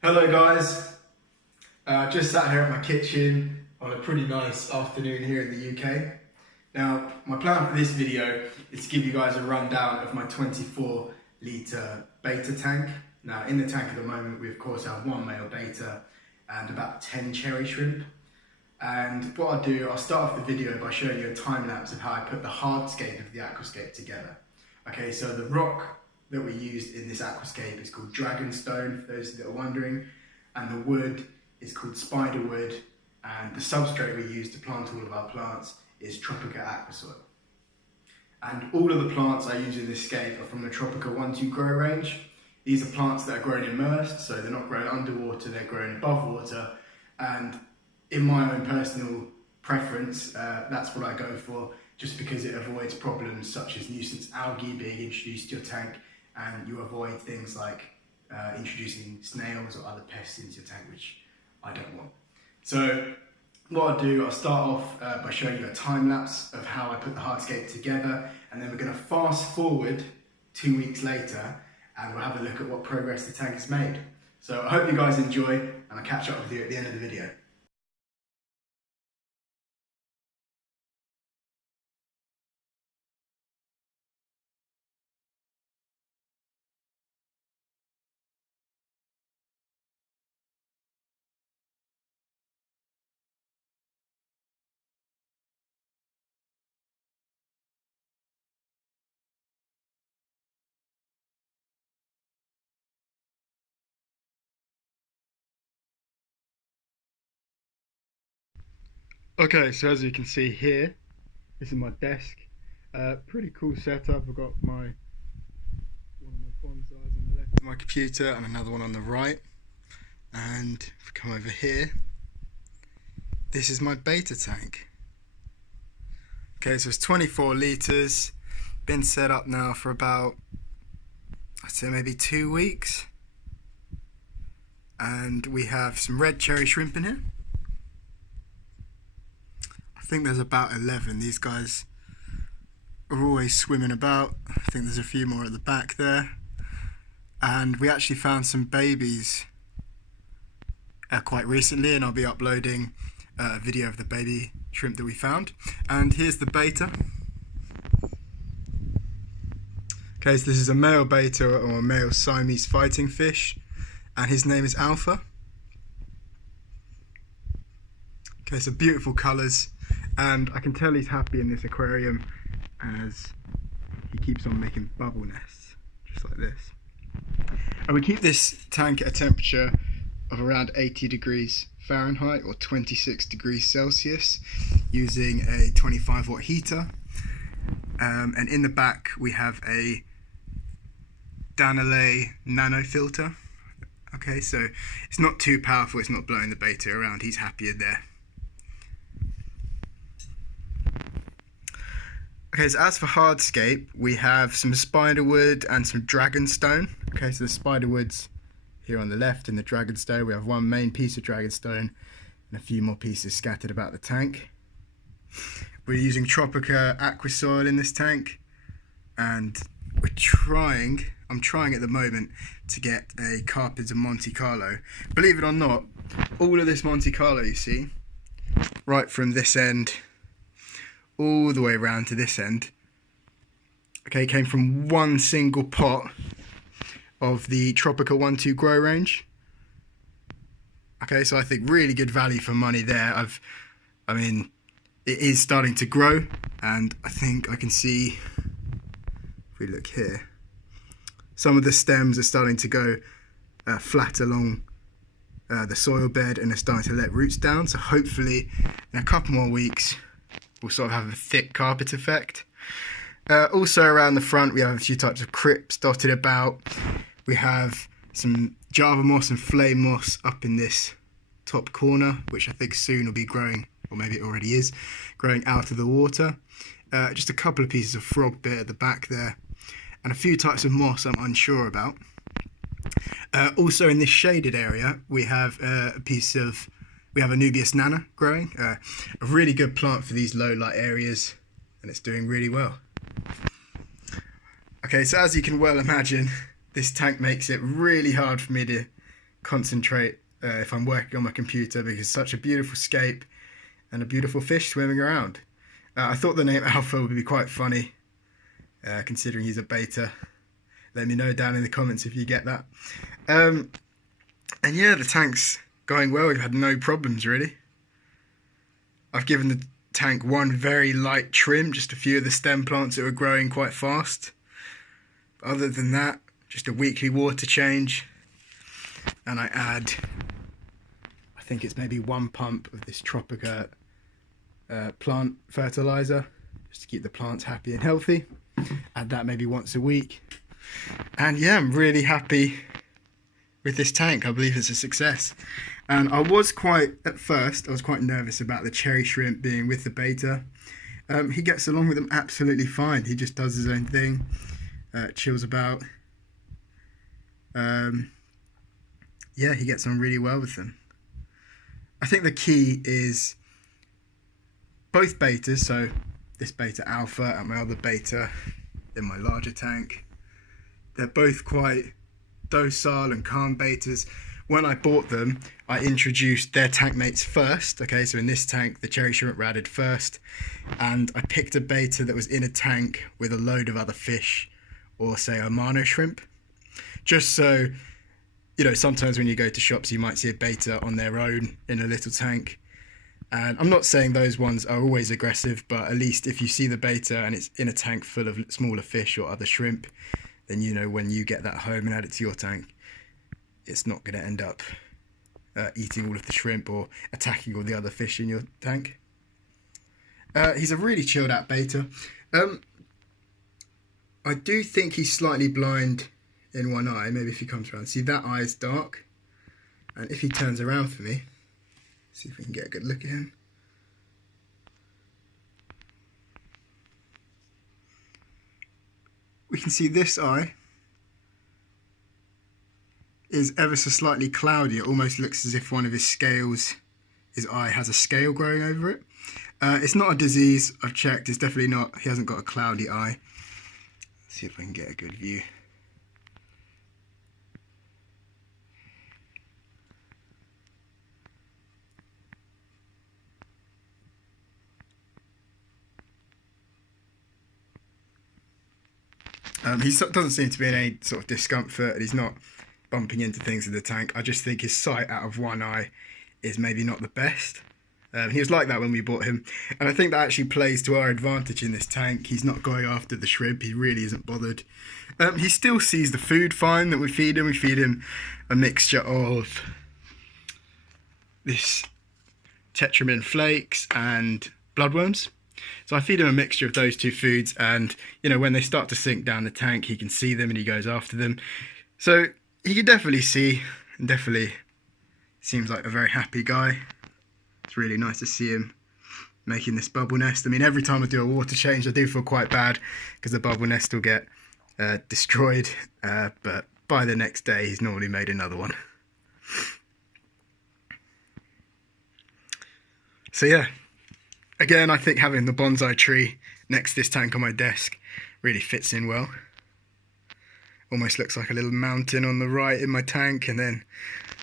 Hello guys, just sat here at my kitchen on a pretty nice afternoon here in the UK. Now my plan for this video is to give you guys a rundown of my 24 litre betta tank. Now in the tank at the moment we of course have one male betta and about 10 cherry shrimp. And what I'll do, I'll start off the video by showing you a time lapse of how I put the hardscape of the Aquascape together. Okay, so the rock that we used in this Aquascape is called dragonstone, for those that are wondering, and the wood is called spiderwood, and the substrate we use to plant all of our plants is Tropica aquasoil. And all of the plants I use in this scape are from the Tropica 1-2 grow range. These are plants that are grown immersed, so they're not grown underwater, they're grown above water, and in my own personal preference, that's what I go for, just because it avoids problems such as nuisance algae being introduced to your tank, and you avoid things like introducing snails or other pests into your tank, which I don't want. So what I'll do, I'll start off by showing you a time lapse of how I put the hardscape together, and then we're going to fast forward 2 weeks later and we'll have a look at what progress the tank has made. So I hope you guys enjoy, and I'll catch up with you at the end of the video. Okay, so as you can see here, this is my desk. Pretty cool setup. I've got one of my bonsais on the left of my computer and another one on the right. And if we come over here, this is my betta tank. Okay, so it's 24 litres. Been set up now for about, I'd say maybe 2 weeks. And we have some red cherry shrimp in here. I think there's about 11. These guys are always swimming about. I think there's a few more at the back there. And we actually found some babies quite recently, and I'll be uploading a video of the baby shrimp that we found. And here's the betta. Okay, so this is a male betta, or a male Siamese fighting fish, and his name is Alpha. Okay, so beautiful colours. And I can tell he's happy in this aquarium as he keeps on making bubble nests, just like this. And we keep this tank at a temperature of around 80 degrees Fahrenheit or 26 degrees Celsius using a 25 watt heater. And in the back we have a Nano filter. Okay, so it's not too powerful, it's not blowing the betta around, he's happy in there. Okay, so as for hardscape, we have some spiderwood and some dragonstone. Okay, so the spiderwood's here on the left, and the dragonstone, we have one main piece of dragonstone and a few more pieces scattered about the tank. We're using Tropica aquasoil in this tank, and I'm trying at the moment to get a carpenter Monte Carlo. Believe it or not, all of this Monte Carlo you see, right from this end all the way around to this end, okay, came from one single pot of the Tropica 1-2 grow range. Okay, so I think really good value for money there. I mean, it is starting to grow, and I think I can see, if we look here, some of the stems are starting to go flat along the soil bed, and they're starting to let roots down. So hopefully in a couple more weeks we'll sort of have a thick carpet effect. Also around the front we have a few types of crypts dotted about. We have some Java moss and flame moss up in this top corner, which I think soon will be growing, or maybe it already is, growing out of the water. Just a couple of pieces of frog bit at the back there, and a few types of moss I'm unsure about. Also in this shaded area we have we have a Nubius Nano growing, a really good plant for these low light areas, and it's doing really well. Okay, so as you can well imagine, this tank makes it really hard for me to concentrate if I'm working on my computer, because it's such a beautiful scape and a beautiful fish swimming around. I thought the name Alpha would be quite funny, considering he's a beta. Let me know down in the comments if you get that. And yeah, the tank's going well. We've had no problems really. I've given the tank one very light trim, just a few of the stem plants that were growing quite fast. But other than that, just a weekly water change. And I add, I think it's maybe 1 pump of this Tropica plant fertilizer, just to keep the plants happy and healthy. Add that maybe once a week. And yeah, I'm really happy with this tank. I believe it's a success. And I was quite nervous about the cherry shrimp being with the beta. He gets along with them absolutely fine. He just does his own thing, chills about. Yeah, he gets on really well with them. I think the key is both betas, so this beta alpha and my other beta in my larger tank, they're both quite docile and calm betas. When I bought them, I introduced their tank mates first. Okay, so in this tank, the cherry shrimp were added first, and I picked a beta that was in a tank with a load of other fish, or say a Nano shrimp, just so, you know, sometimes when you go to shops, you might see a beta on their own in a little tank. And I'm not saying those ones are always aggressive, but at least if you see the beta and it's in a tank full of smaller fish or other shrimp, then you know when you get that home and add it to your tank, it's not going to end up eating all of the shrimp or attacking all the other fish in your tank. He's a really chilled out beta. I do think he's slightly blind in one eye. Maybe if he comes around, see that eye is dark, and if he turns around for me, see if we can get a good look at him. We can see this eye is ever so slightly cloudy. It almost looks as if one of his scales, his eye has a scale growing over it. It's not a disease, I've checked, it's definitely not, he hasn't got a cloudy eye. Let's see if I can get a good view. He doesn't seem to be in any sort of discomfort, and he's not bumping into things in the tank. I just think his sight out of one eye is maybe not the best. He was like that when we bought him, and I think that actually plays to our advantage in this tank. He's not going after the shrimp, he really isn't bothered. He still sees the food fine that we feed him. We feed him a mixture of this tetramin flakes and bloodworms. So I feed him a mixture of those two foods, and you know, when they start to sink down the tank, he can see them and he goes after them. So he can definitely see, and definitely seems like a very happy guy. It's really nice to see him making this bubble nest. I mean, every time I do a water change, I do feel quite bad because the bubble nest will get destroyed, but by the next day he's normally made another one. So yeah, again, I think having the bonsai tree next to this tank on my desk really fits in well. Almost looks like a little mountain on the right in my tank, and then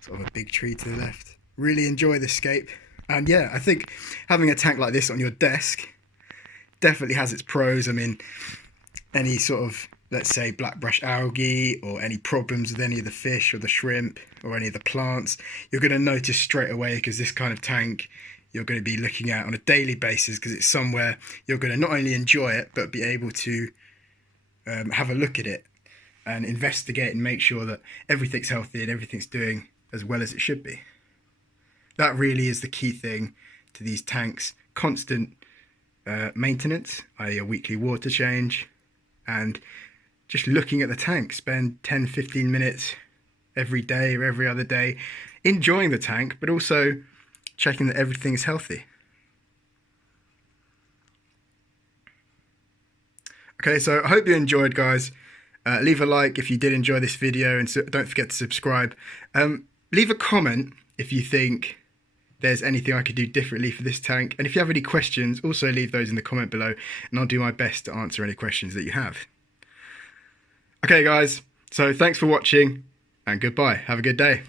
sort of a big tree to the left. Really enjoy this scape. And yeah, I think having a tank like this on your desk definitely has its pros. I mean, any sort of, let's say, black brush algae or any problems with any of the fish or the shrimp or any of the plants, you're going to notice straight away, because this kind of tank you're going to be looking at on a daily basis, because it's somewhere you're going to not only enjoy it, but be able to have a look at it and investigate and make sure that everything's healthy and everything's doing as well as it should be. That really is the key thing to these tanks. Constant maintenance, i.e. a weekly water change, and just looking at the tank. Spend 10-15 minutes every day or every other day enjoying the tank, but also checking that everything is healthy. Okay, so I hope you enjoyed, guys. Leave a like if you did enjoy this video, and don't forget to subscribe. Leave a comment if you think there's anything I could do differently for this tank, and if you have any questions, also leave those in the comment below, and I'll do my best to answer any questions that you have. Okay guys, so thanks for watching, and goodbye. Have a good day.